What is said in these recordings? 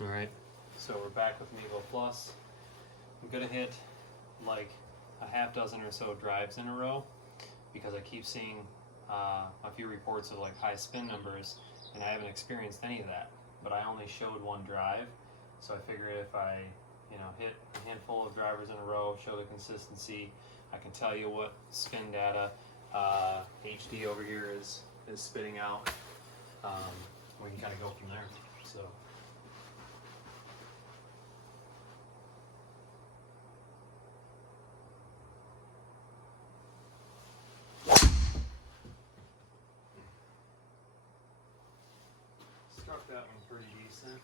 Alright, so we're back with Mevo Plus. I'm gonna hit like a half dozen or so drives in a row because I keep seeing a few reports of like high spin numbers, and I haven't experienced any of that. But I only showed one drive, so I figured if I hit a handful of drivers in a row, show the consistency, I can tell you what spin data HD over here is spitting out. We can kind of go from there. So. Struck that one pretty decent.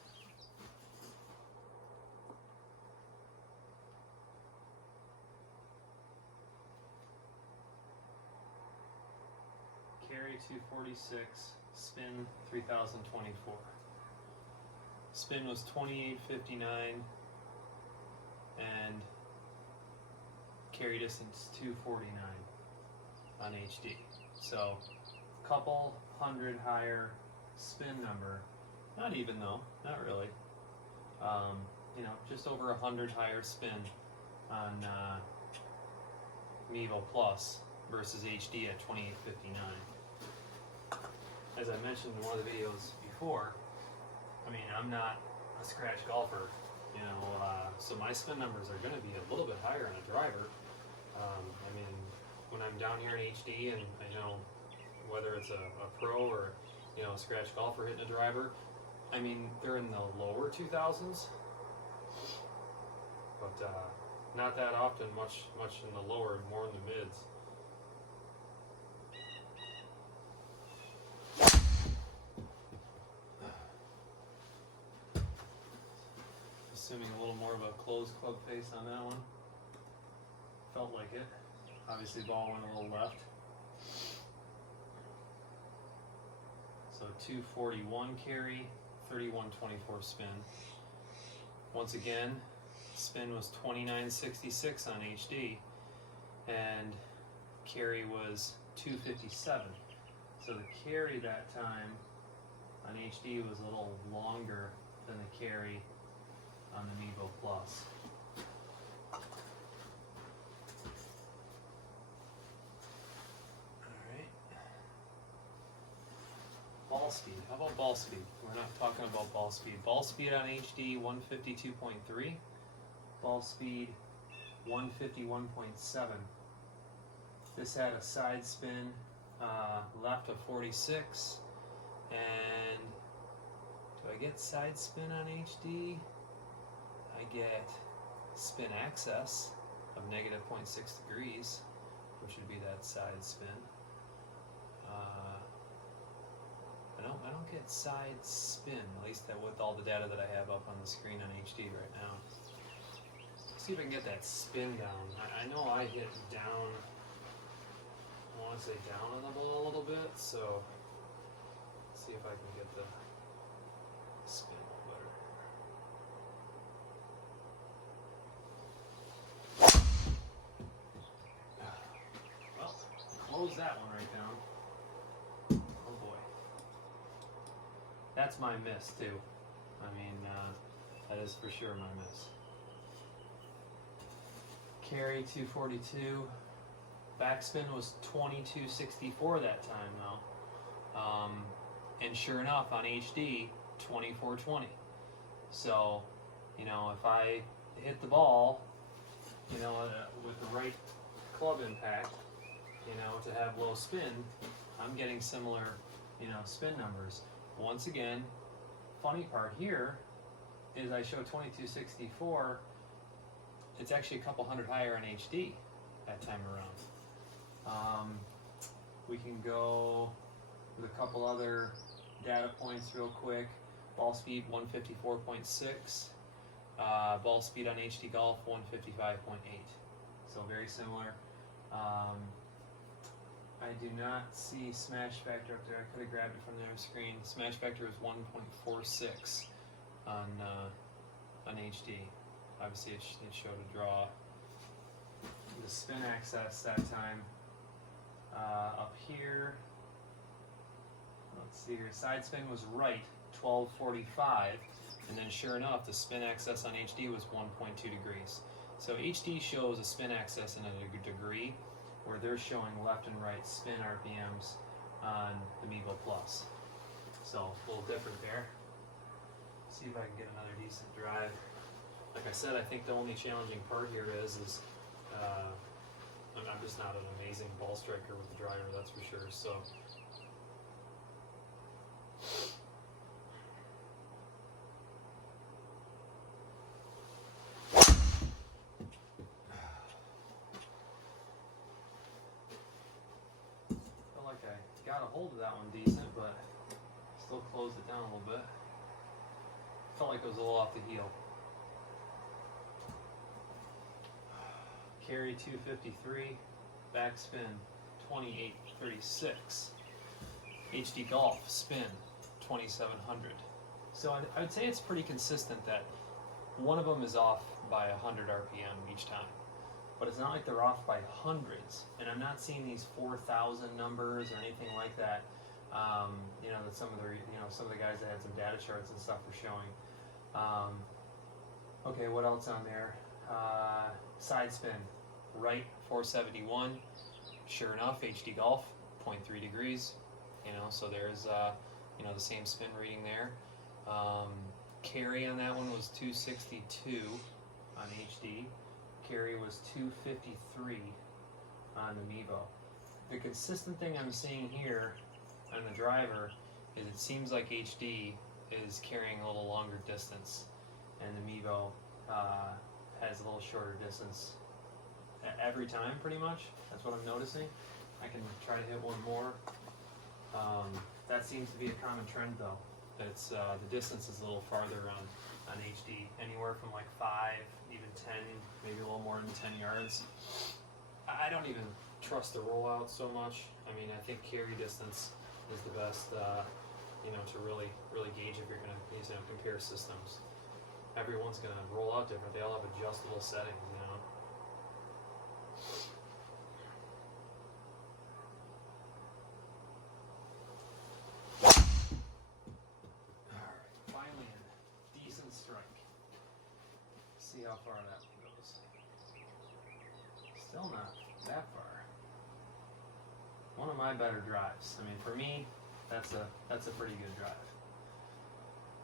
Carry 246, spin 3024. Spin was 2859 and carry distance 249 on HD. So a couple hundred higher spin number, not even though, not really. Just over 100 higher spin on Mevo Plus versus HD at 2859. As I mentioned in one of the videos before, I'm not a scratch golfer, so my spin numbers are going to be a little bit higher on a driver. When I'm down here in HD, and I know whether it's a pro or a scratch golfer hitting a driver, they're in the lower 2000s, but not that often, much in the lower, more in the mids. Assuming a little more of a closed club face on that one. Felt like it. Obviously ball went a little left. So 241 carry, 3124 spin. Once again, spin was 2966 on HD, and carry was 257. So the carry that time on HD was a little longer than the carry on the Mevo Plus. Alright. Ball speed. How about ball speed? We're not talking about ball speed. Ball speed on HD 152.3. Ball speed 151.7. This had a side spin left of 46. And do I get side spin on HD? I get spin access of negative 0.6 degrees, which would be that side spin. I don't get side spin, at least with all the data that I have up on the screen on HD right now. Let's see if I can get that spin down. I know I hit down, I want to say down on the ball a little bit, so let's see if I can get the spin a little better. Well, close that one right down. Oh boy. That's my miss too. That is for sure my miss. Carry 242. Backspin was 2264 that time though. And sure enough on HD, 2420. So, if I hit the ball, with the right club impact, to have low spin, I'm getting similar, spin numbers. Once again, funny part here is I show 2264. It's actually a couple hundred higher on HD that time around. We can go with a couple other data points real quick. Ball speed 154.6. Ball speed on HD Golf 155.8. So very similar. I do not see smash factor up there. I could have grabbed it from their screen. Smash factor is 1.46 on HD. Obviously it showed a draw. The spin access that time up here. Let's see here. Side spin was right, 1245. And then sure enough, the spin axis on HD was 1.2 degrees. So HD shows a spin axis in a degree, where they're showing left and right spin RPMs on the Mevo Plus. So a little different there. See if I can get another decent drive. Like I said, I think the only challenging part here is I'm just not an amazing ball striker with the driver, that's for sure. So felt like I got a hold of that one decent, but still closed it down a little bit. Felt like it was a little off the heel. Carry 253, backspin 2836. HD Golf spin 2700. So I would say it's pretty consistent that one of them is off by 100 RPM each time, but it's not like they're off by hundreds. And I'm not seeing these 4,000 numbers or anything like that. You know, that some of the guys that had some data charts and stuff were showing. Okay, what else on there? Side spin, right 471. Sure enough, HD Golf 0.3 degrees. You know, so there's you know, the same spin reading there. Carry on that one was 262 on HD. Carry was 253 on the Mevo. The consistent thing I'm seeing here on the driver is it seems like HD is carrying a little longer distance, and the Mevo has a little shorter distance every time, pretty much. That's what I'm noticing. I can try to hit one more. That seems to be a common trend, though. That it's the distance is a little farther on HD, anywhere from like 5, even 10, maybe a little more than 10 yards. I don't even trust the rollout so much. I mean, I think carry distance is the best, you know, to really gauge if you're going to compare systems. Everyone's going to roll out different. They all have adjustable settings, you know. Finally, a decent strike. See how far that one goes. Still not that far. One of my better drives. I mean, for me, that's a pretty good drive.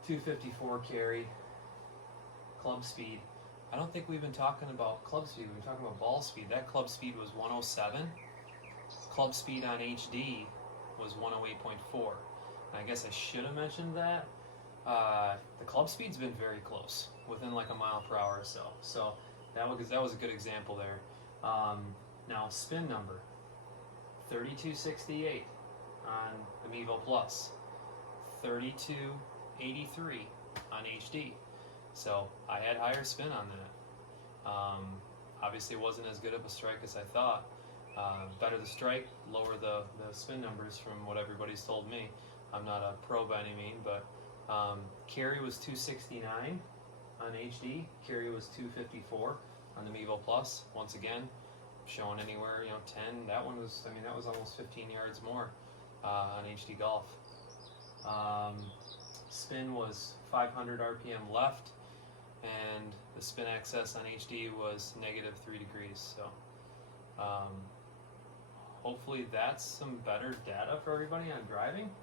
254 carry, club speed. I don't think we've been talking about club speed. We've been talking about ball speed. That club speed was 107. Club speed on HD was 108.4. I guess I should have mentioned that. The club speed's been very close, within like a mile per hour or so. So that was a good example there. Now spin number, 3268 on the Mevo Plus, 3283 on HD. So I had higher spin on that. Obviously it wasn't as good of a strike as I thought. Better the strike, lower the spin numbers from what everybody's told me. I'm not a pro by any means, but carry was 269 on HD. Carry was 254 on the Mevo Plus. Once again, showing anywhere, 10. That one was, that was almost 15 yards more on HD Golf. Spin was 500 RPM left, and the spin axis on HD was -3 degrees. So hopefully that's some better data for everybody on driving.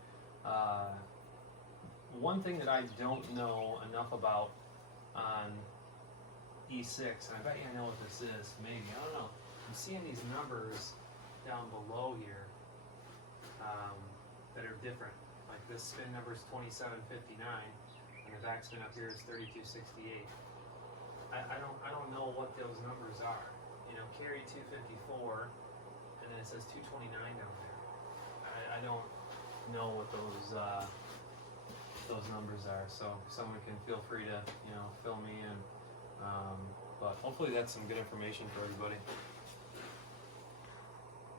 One thing that I don't know enough about on E6, and I bet you know what this is, maybe, I don't know. I'm seeing these numbers down below here that are different. Like this spin number is 2759, and the backspin up here is 3268. I don't know what those numbers are. Carry 254, and then it says 229 down there. I don't know what those numbers are. So someone can feel free to fill me in. But hopefully that's some good information for everybody.